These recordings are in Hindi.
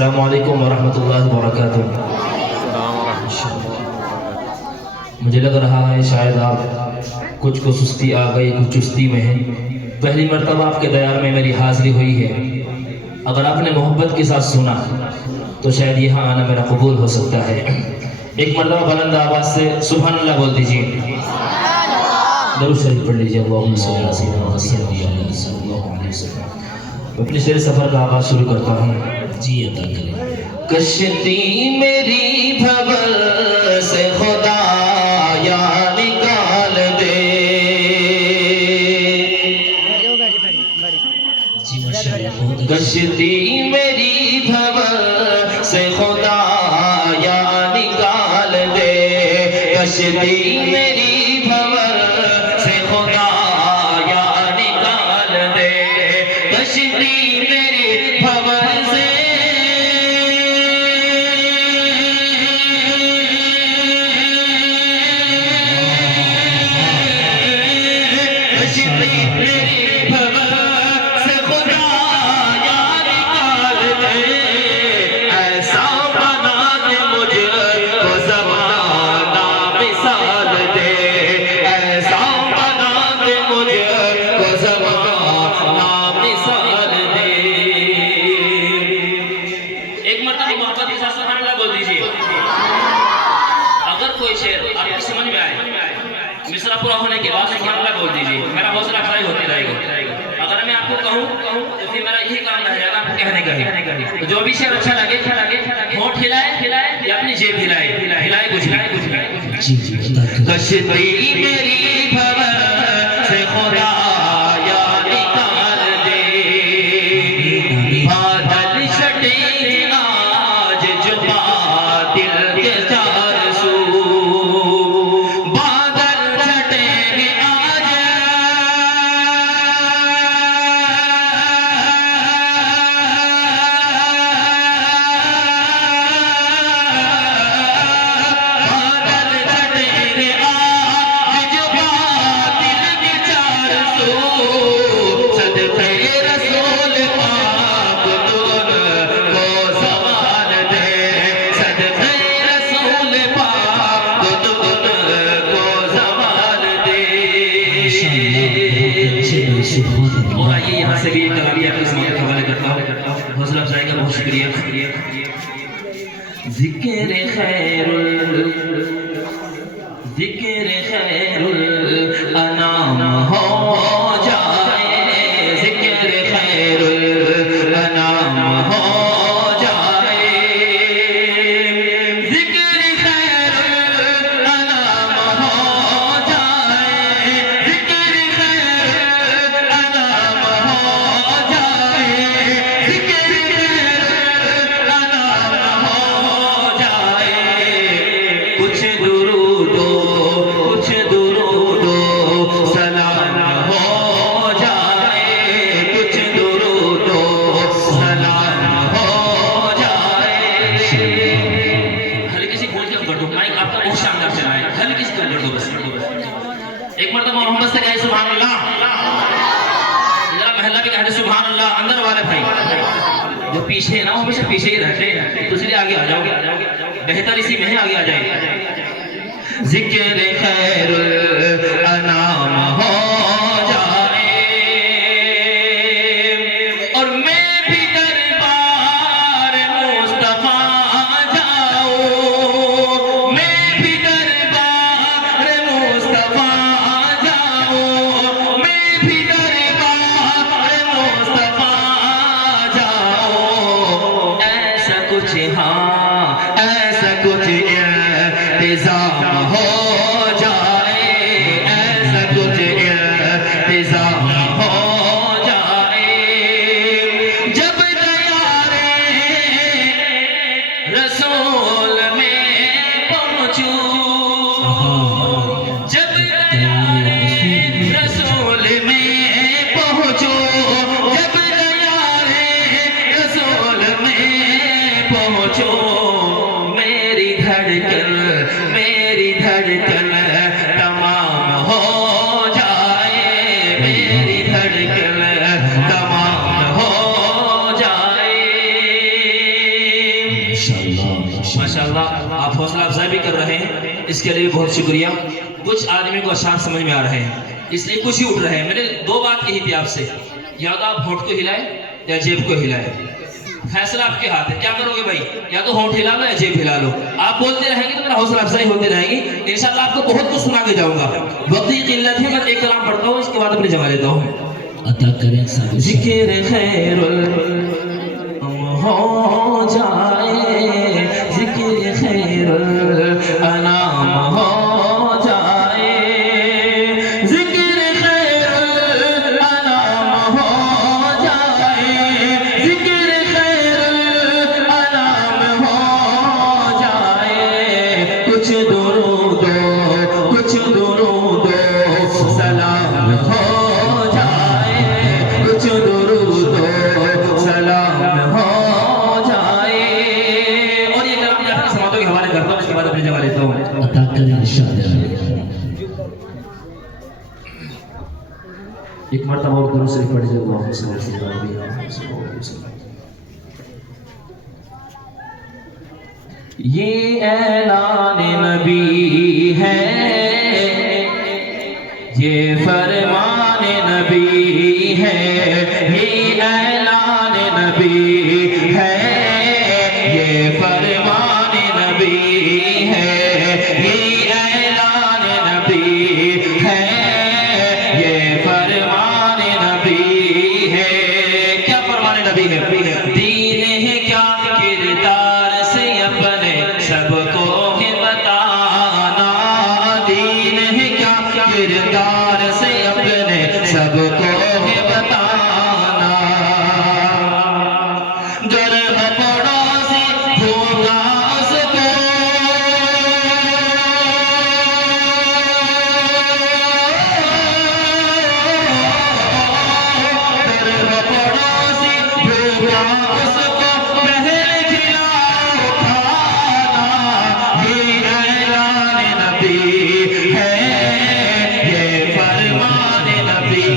अस्सलामु अलैकुम वरहमतुल्लाहि वबरकातुह। मुझे लग रहा है शायद आप कुछ को सुस्ती आ गई, कुछ चुस्ती में है। पहली मर्तबा आपके दयार में मेरी हाजिरी हुई है। अगर आपने मोहब्बत के साथ सुना तो शायद यहाँ आना मेरा कबूल हो सकता है। एक मर्तबा बुलंद आवाज से सुभान अल्लाह बोल दीजिए। दरूद शरीफ पढ़ लीजिए। अपने शेर सफर का आगाज शुरू करता हूँ। जी अता करें। कश्ती मेरी भंवर से खुदा या निकाल दे। कश्ती मेरी भंवर से खुदा या निकाल दे। कश्ती मेरी भंवर से खुदा या निकाल दे। कश्ती मेरी भंवर से मिसरा पूरा होने के बाद सुभान अल्लाह बोल दीजिए। मेरा हौसला अफजाई होती रहेगा। अगर मैं आपको कहूँ तो फिर मेरा यही काम रह जाएगा आपको कहने का ही। जो भी शेर अच्छा लगे होंठ हिलाए या अपनी जेब हिलाए कुछ। कश्ती मेरी भंवर से खुदा या निकाल दे। बादल छटे आज जो बादल के चार सू। और आइए यहाँ से भी एक कलामिया के समाप्त के हवाले करता हूँ। हौसला अफजाई का बहुत शुक्रिया। ज़िक्र खैरुल अनाम हो जाए। ज़िक्र खैरुल अनाम हो जाए। ज़िक्र खैरुल अनाम हो जाए। ज़िक्र खैरुल अनाम हो जाए। ज़िक्र खैरुल अनाम हो जाए। कुछ दुरूदो सलाम हो जाए। कुछ दुरूदो सलाम हो जाए। हल्की सी बोल के हम कर दो। माइक आपका बहुत शानदार चला है। हल्की सी कर दो बस। एक मर्तबा मोहम्मद से कहे सुभान अल्लाह। जरा महल्ला भी कहते सुभान अल्लाह। अंदर वाले भाई जो पीछे है ना वो हमेशा पीछे ही रहते हैं, तो इसलिए आगे आ जाओगे। बेहतर इसी में है, आगे आ जाएगा। ज़िक्र खैरुल अनाम हो जाए। और मैं भी दरबार मुस्तफा जाऊं। मैं भी दरबार मुस्तफा जाऊं। मैं भी दरबार मुस्तफा जाऊं। ऐसा कुछ ऐसा कुछ इंतज़ाम हो जाए। इसके लिए बहुत शुक्रिया। कुछ आदमी को अशार समझ में आ रहे हैं, इसलिए कुछ ही उठ रहे हैं। मैंने दो बात कही थी आपसे, या तो आप होंठ को हिलाए या जेब को हिलाए, फैसला आपके हाथ है। क्या करोगे भाई, या तो होंठ हिला लो या जेब हिला लो। आप बोलते रहेंगे तो मेरा हौसला अफजाई होती रहेगी। इंशाल्लाह आपको बहुत कुछ सुना के जाऊंगा। वक्त की किल्लत है, मैं एक कलाम पढ़ता हूँ, इसके बाद अपनी जमा लेता हूँ। अता करें जिक्र खैरुल हो जाए, जिक्र खैरुल अनाम हो जाए, जिक्र खैरुल अनाम हो जाए, जिक्र खैरुल अनाम हो जाए। कुछ दुरूदो सलाम हो जाए, कुछ दुरूदो सलाम हो जाए। और ये कलाम मैं आपके समातों के हवाले करता हूँ, इसके बाद अपनी जगह लेता हूँ। अता करें इंशाअल्लाह। एक मरतबा और दुरूद शरीफ पढ़ लीजिए। अल्लाहुम्मा सल्ली अला मुहम्मद। ये ऐलान नबी है, ये फरमान नबी है, ये ऐलान नबी है, ये फरमान नबी है, ये ऐलान नबी है, ये फरमान नबी है। क्या फरमान नबी है? दीन है क्या किरदार से अपने सबको है बताना, दीन है क्या किरदार से अपने सबको है बताना। गर्भ पड़ोसी होगा उसको, गर्भ पड़ोसी होगा उसको, पहले खिलाओ खाना। ये ऐलान नबी है, ये फरमान नबी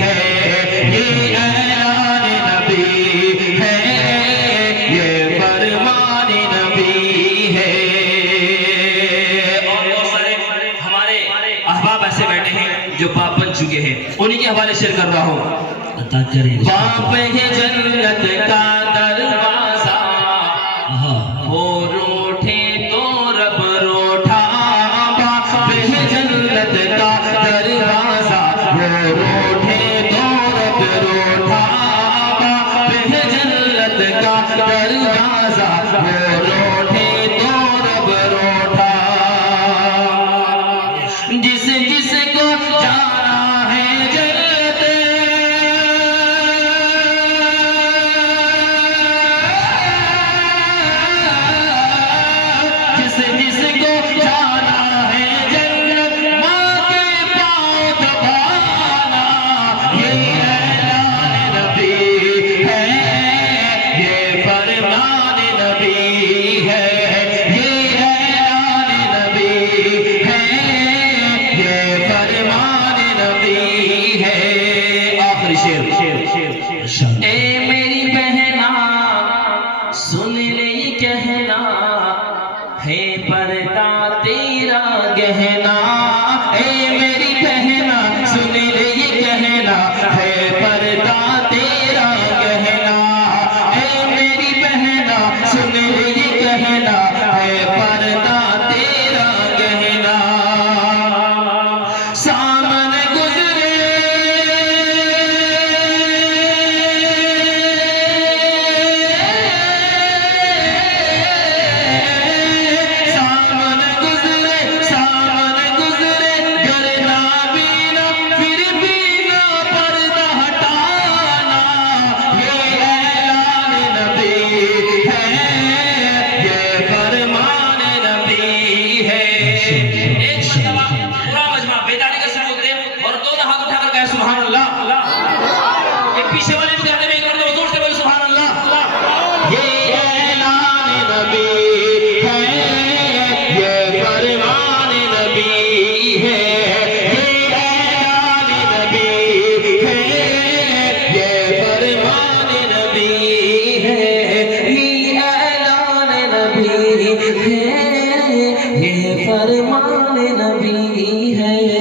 है, ये ऐलान नबी है, ये फरमान नबी है। और बहुत सारे हमारे अहबाब ऐसे बैठे हैं जो बाप बन चुके हैं, उन्हीं के हवाले शेयर कर रहा हूँ। बाप है जन्नत का दरवाजा, हो रूठे तो रब रोठा। बाप है जन्नत का दरवाजा, हो रूठे तो रब रोठा। बाप है जन्नत का दरवाजा, हो रूठे तो रब रोठा। जिस जिसको जाना है जन्नत, जिस जिसको जाना है जन्नत, माँ के पाँव दबाना। ये ऐलान नबी है, ये फरमान नबी है, ये ऐलान नबी है, ये फरमान नबी है। आखिरी शेर। ए मेरी बहना सुन ले ये कहना, है पर्दा तेरा गहना। ए मेरी बहना सुन ले ये कहना, है पर्दा तेरा गहना। ए मेरी बहना सुन ले ये कहना, है पर्दा तेरा गहना। सामने गुजरे पीछे वाले भी कहते हैं, एक जोर से बोलो सुभान अल्लाह। ये ऐलान नबी है, ये फरमान नबी है, ये ऐलान नबी है, ये फरमान नबी है, ये ऐलान नबी है, ये फरमान नबी है।